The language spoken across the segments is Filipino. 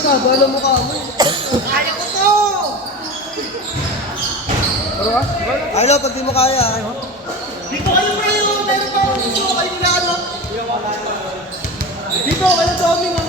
Kaba na mukha mo. Kaya ko to! Pero ka? Ayaw, pag di mo kaya. Dito kayo pre, meron pa akong gusto kayo na ano. Dito, kayo doming ah.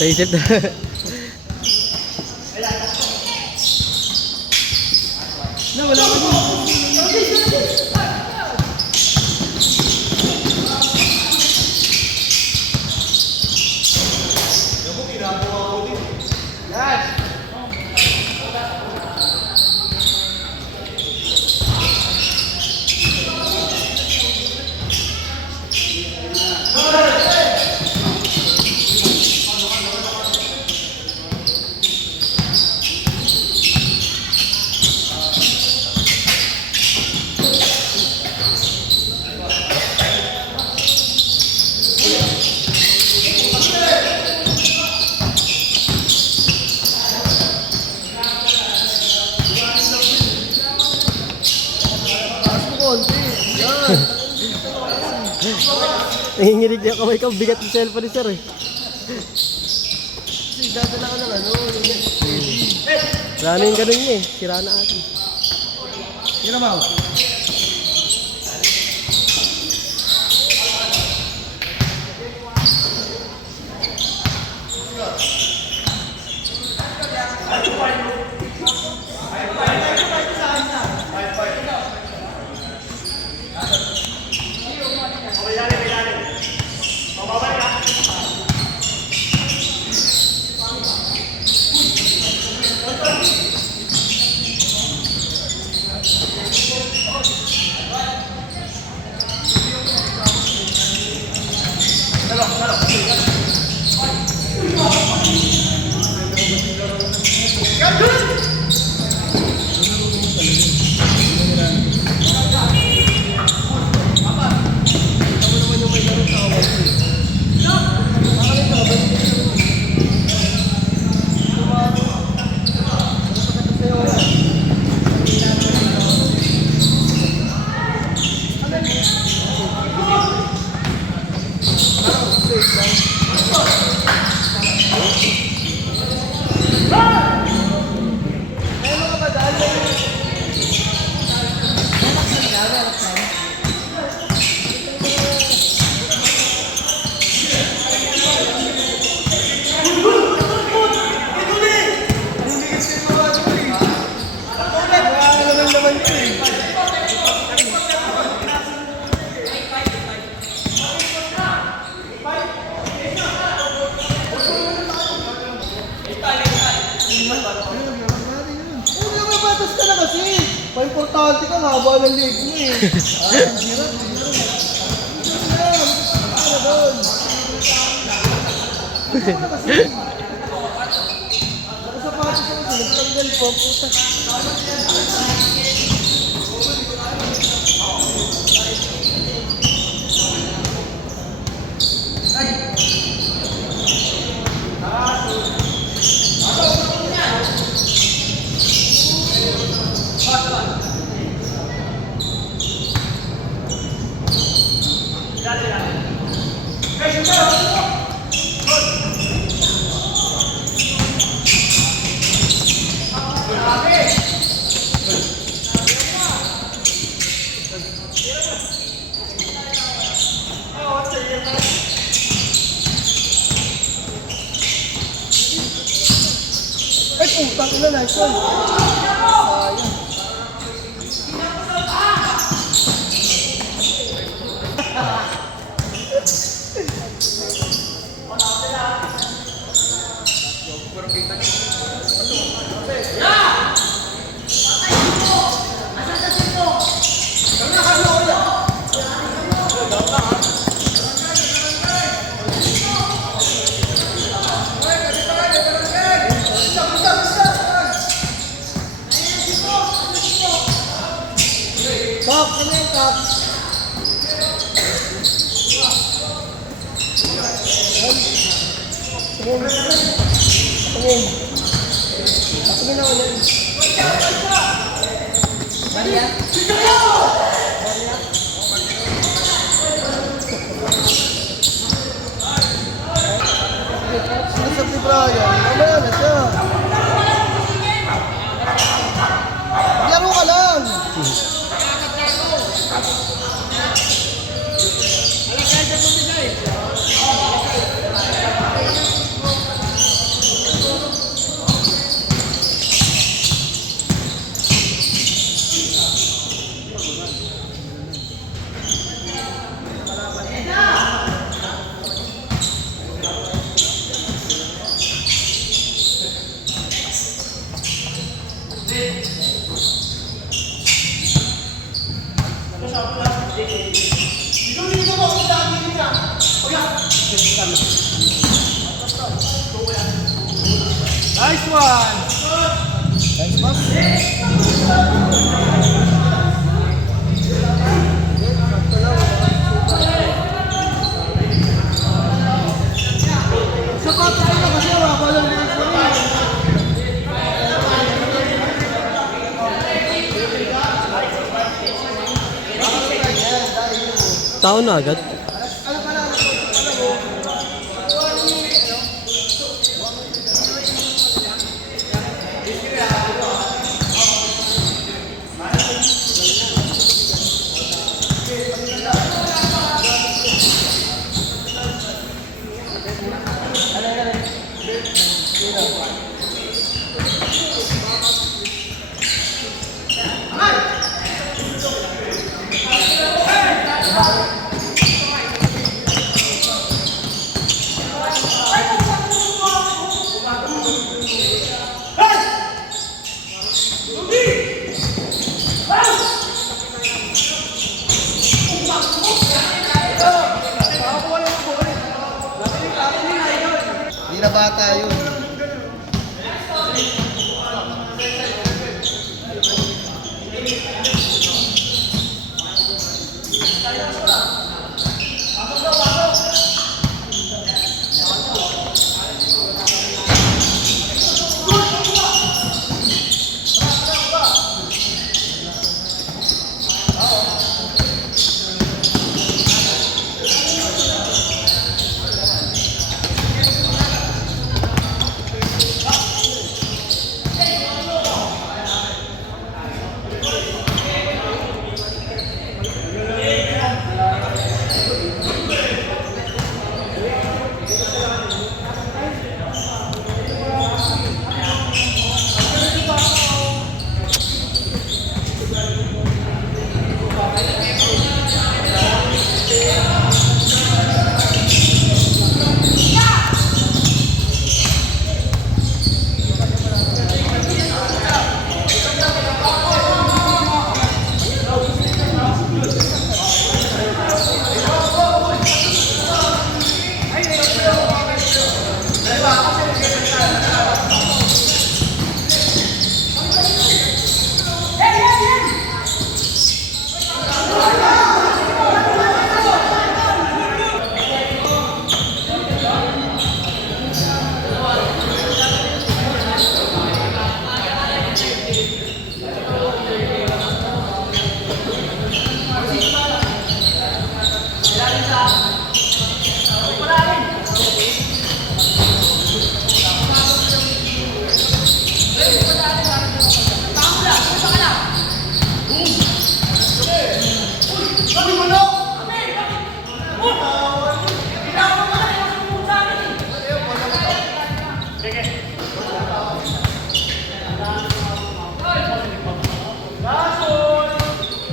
Sa isip na. Na, wala ka mo. Nanginginig niya kamay ko, bigat yung cellphone ni sir eh. Dadala ko ng ano. Wala na yung ganun niya eh, sira na atin. Sige na ba? ko eh. Huwag lang mabatas ka na kasi. Pa-importante ka, haba ng leg mo eh. Ang hirap. Ano doon? Ano kasi? Nakasapatos ako, nagtanggal po, puta. Ay, putang ina, nice one. Sayang. Top, ano yung top? Tingin. Tingin ako yan. Maria? Sinasap ni Brian. Mamaya na siya. Laro ka lang. Nice one! Nice pass. Sapat tayo na kasi wala pa lang linis ko rin. Tao na agad. Hindi na bata yun.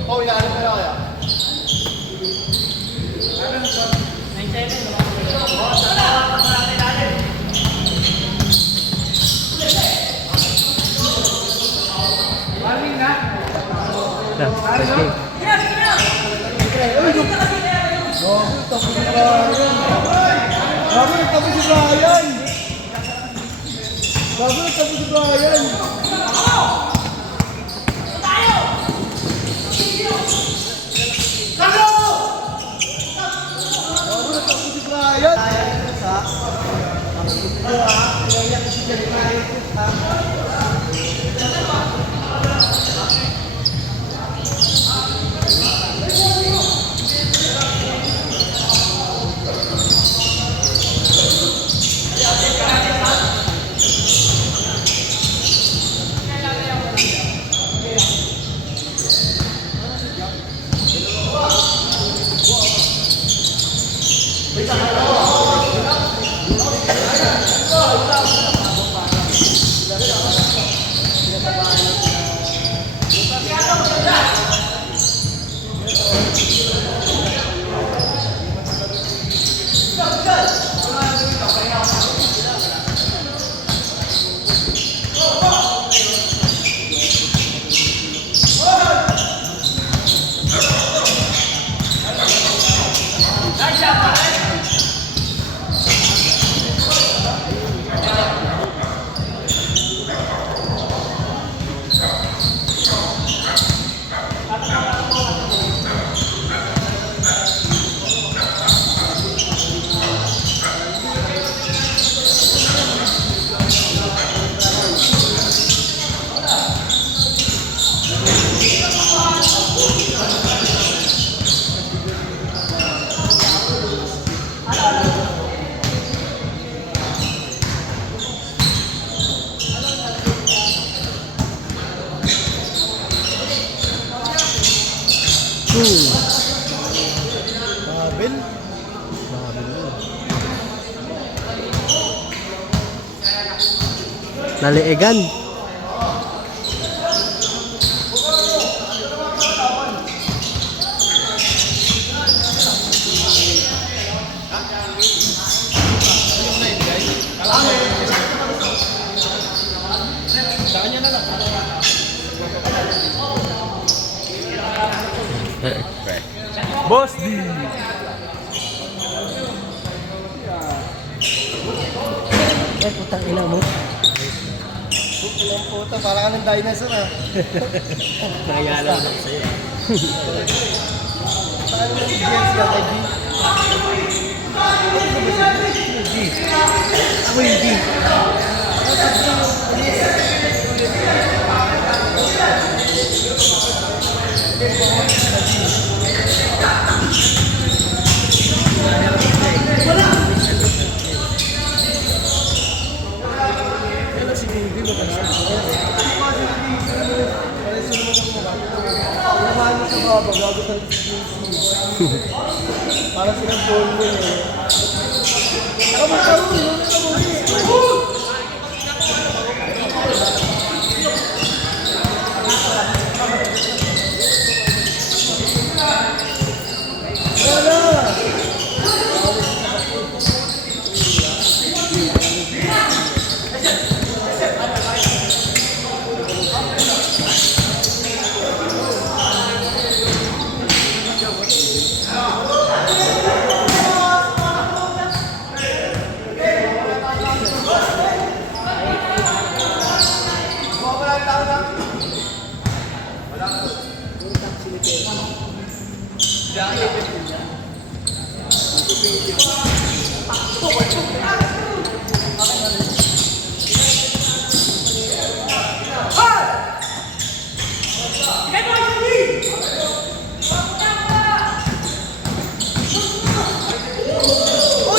Oh, inaano mo na kaya? Let's go. Bago nagtapos si Brian! Bago nagtapos si Brian! Bago nagtapos si Brian! Babel? Naliigan. Boss D! Eh, putang ina mo. Ilang puto, parang ka ng dinosaur ah. Nakayala ko sa'yo. Saan mo si Jens ka kay G? Ako yung G. Bago sa para silang goal mo eh.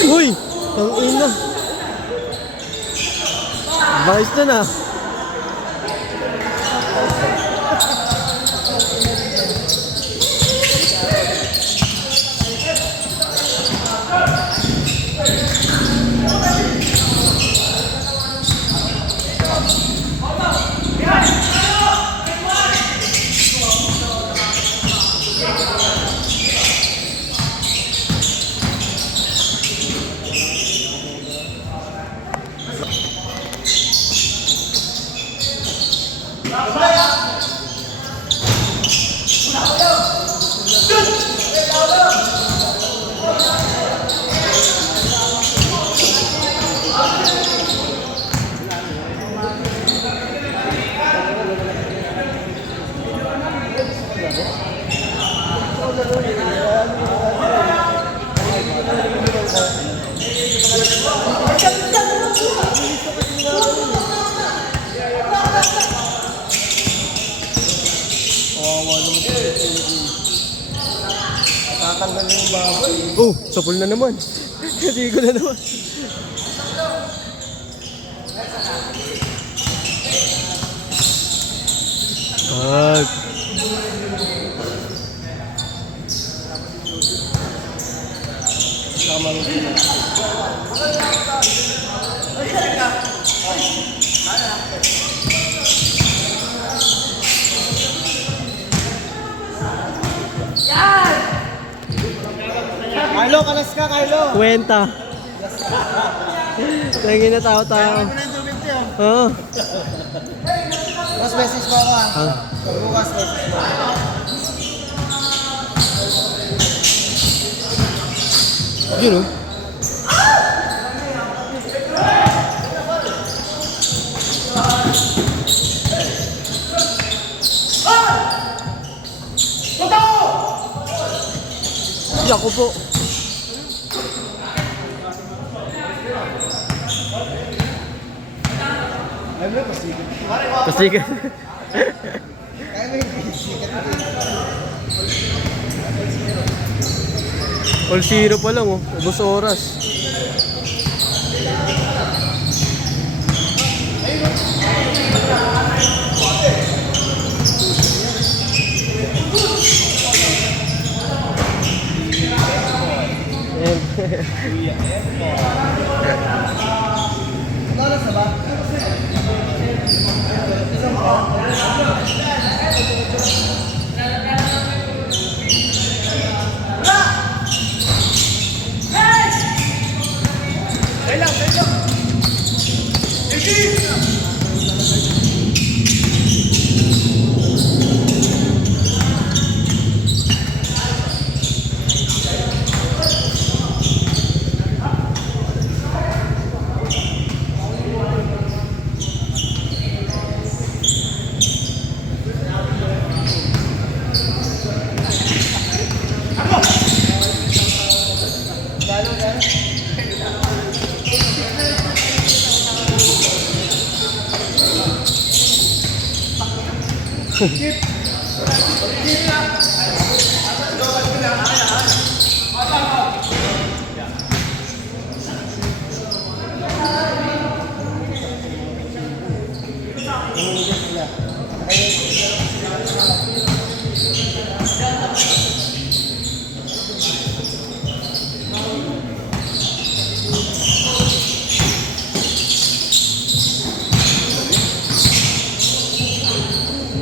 Uy! Ang ina. Bakit na na? Tatanggal yung baboy. Oh, sapul na naman. Hindi ko na naman. Ah, Tama rin. Carlo, kalas ka, Carlo. kwenta. Lagi na tao-tao. Ano na yung tubig niyo? Oo. Mas message mo ako ah. Ah. Bukas message mo. Yun oh. Ako po. Alam mo, pasikat. Pasikat. Kaya may pasikat. All zero pa lang oh. Ubus oras. Oras na ba?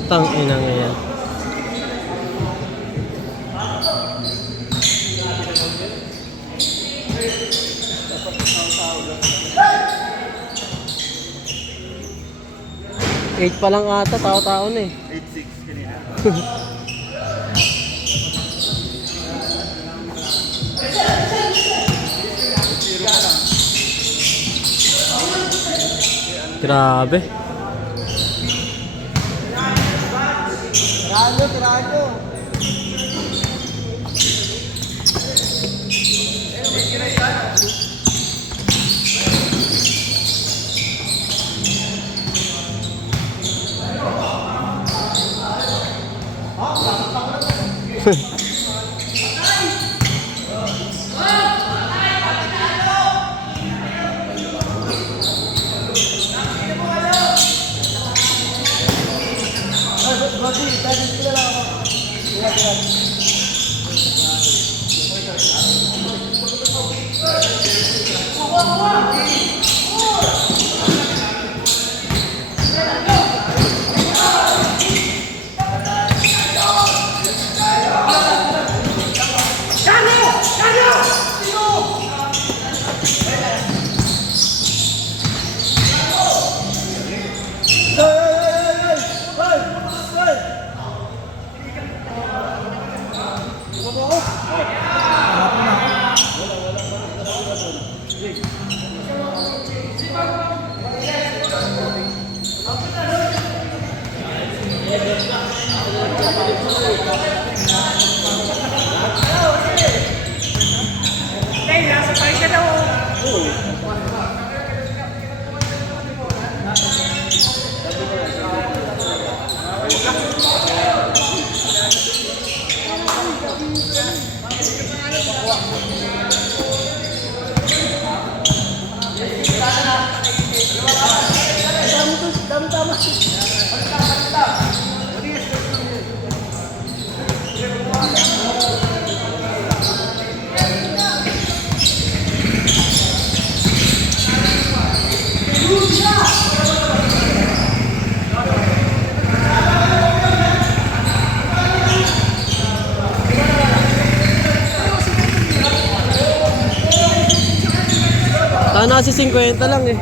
Tang ina nga yan. Eight pa lang ata, tao-tao na eh. 8-6 kanina. Grabe. Tirado. Sana kasi 50 lang eh.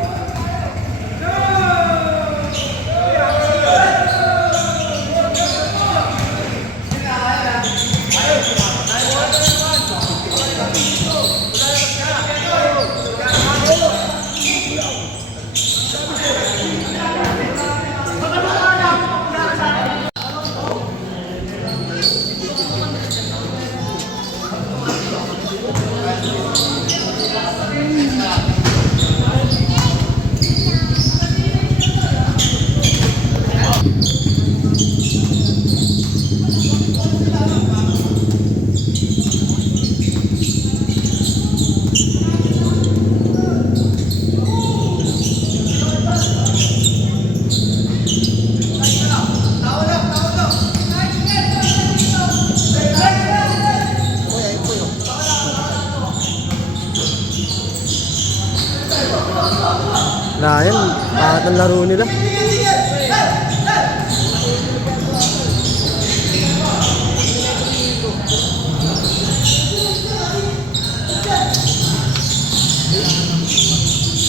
Na yan, pangat ng laro nila.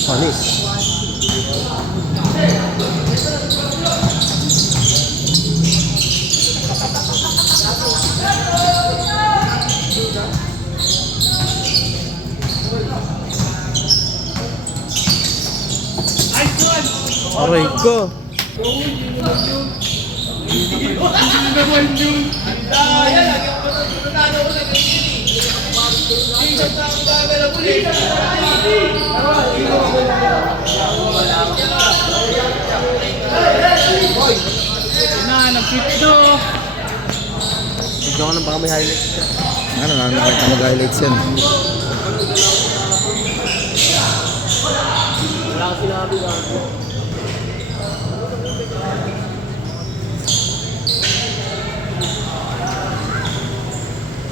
Panis. Aray ko. Tignan ko lang baka may highlights ka. Ano na, nakita mag-highlights yan. Wala ka sinabi ba?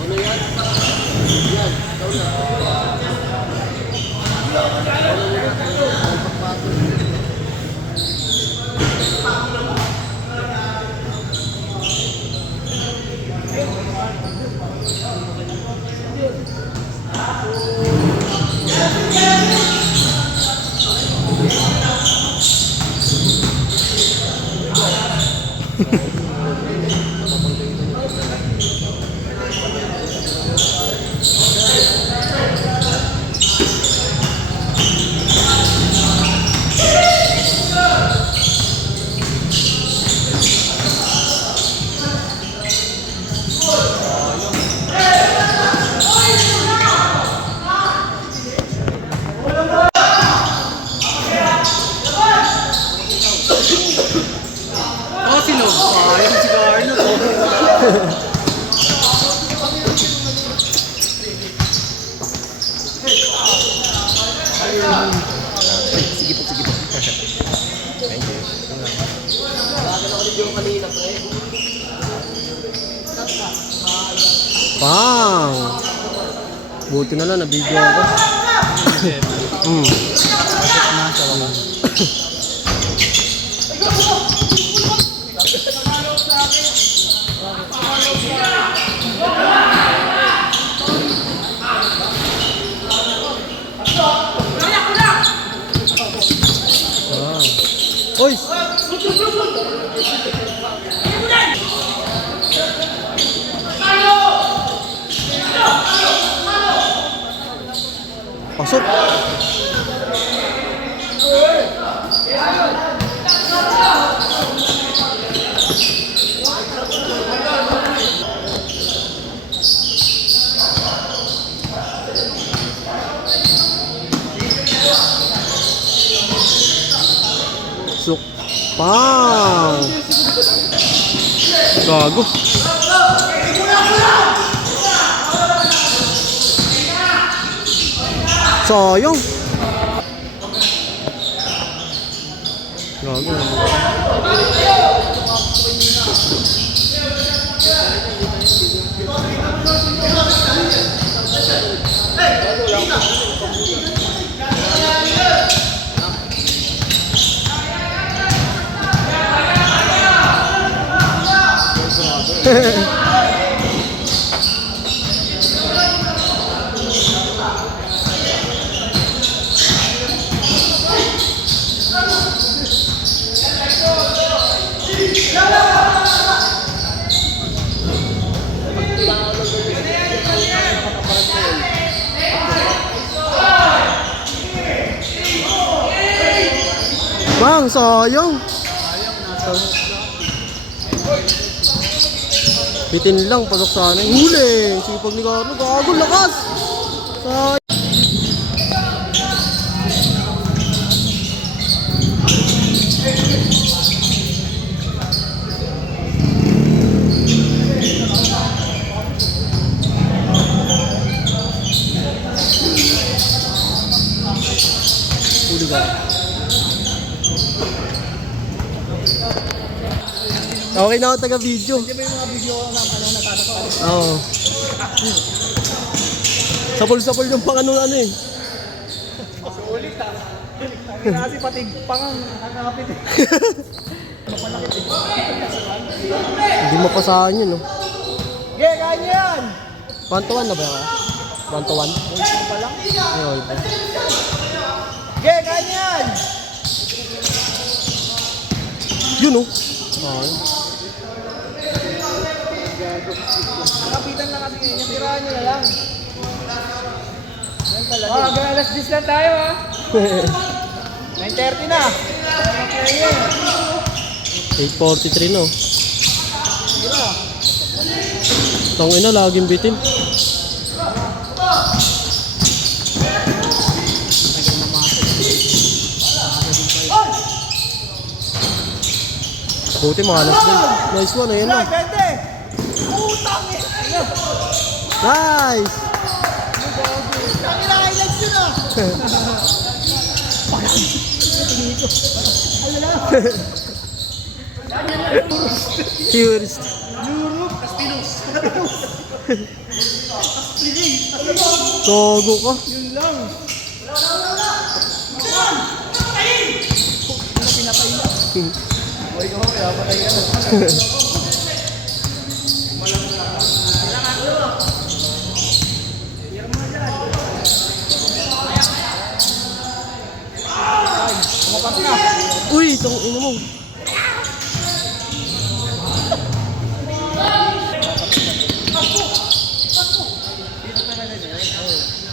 Ano yan? Yan, ikaw na. Sige po, sige po. Thank you. Pang! Buti na lang, nabigyan ako. Oy! Pasok! Pang! Gago. Sayang. Gago. Bang, sayang. Bitin lang, pasok sana. Huli! Sipag ni Carlo. Gago, lakas! Sayang. Huli ka. Okay na ako taga-video. Hindi ba yung mga video ko ng panahon na tatakot? Oo. Sapol-sapol yung pang ano eh. Ulit ah. Kaya kasi pati pangang nakakapit eh. Hindi mapasahan yun, no? Ge, kaya niyo yan! 1-to-1 na ba yan? 1-to-1? Ulit pa lang. Ayun, pa. Ge, kaya niyo yan! Yun, oh. Ayun. Nakapitan lang kasi ngayon. Tirahan nyo na lang. Yan talaga. Hanggang alas 10 lang tayo ha. 9:30 na. 8:43, no? Tira. Tangina, laging bitin. Buti mahalas din. Nice one, ayun na. Ganda! Putang ina! Nice! Tangin na highlights yun ah! Ano na? Tourist. Europe, Castilos. Togo ka. Yun lang. Boy ko, kaya patay ka na. Uy, itong ino mo.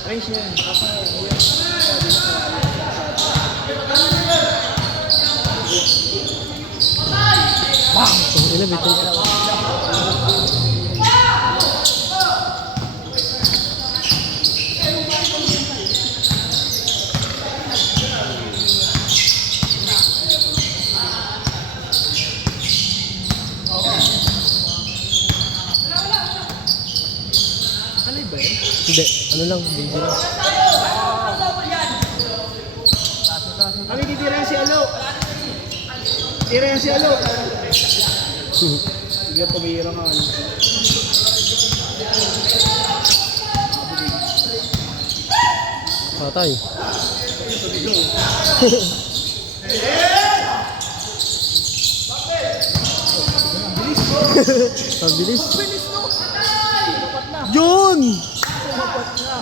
Range yan. Itong ino, bitin ka. Hindi, ano lang, video lang. Kami titira yan si Alo. Tira yan si Alo. Sige, tumira ka. Patay. Ang bilis. Bilis no! Dapat na. Yun! Dapat na.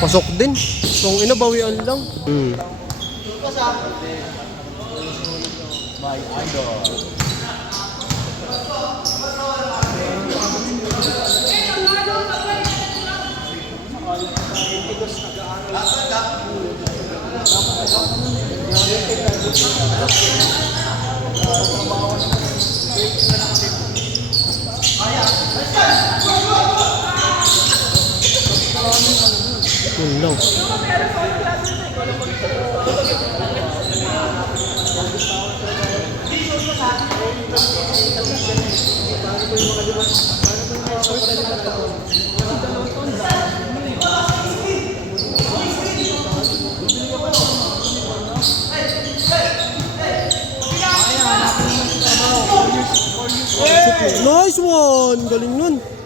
Pasok din. Itong ina, bawian lang. My idol. Ilaw. Nice one! Galing nun.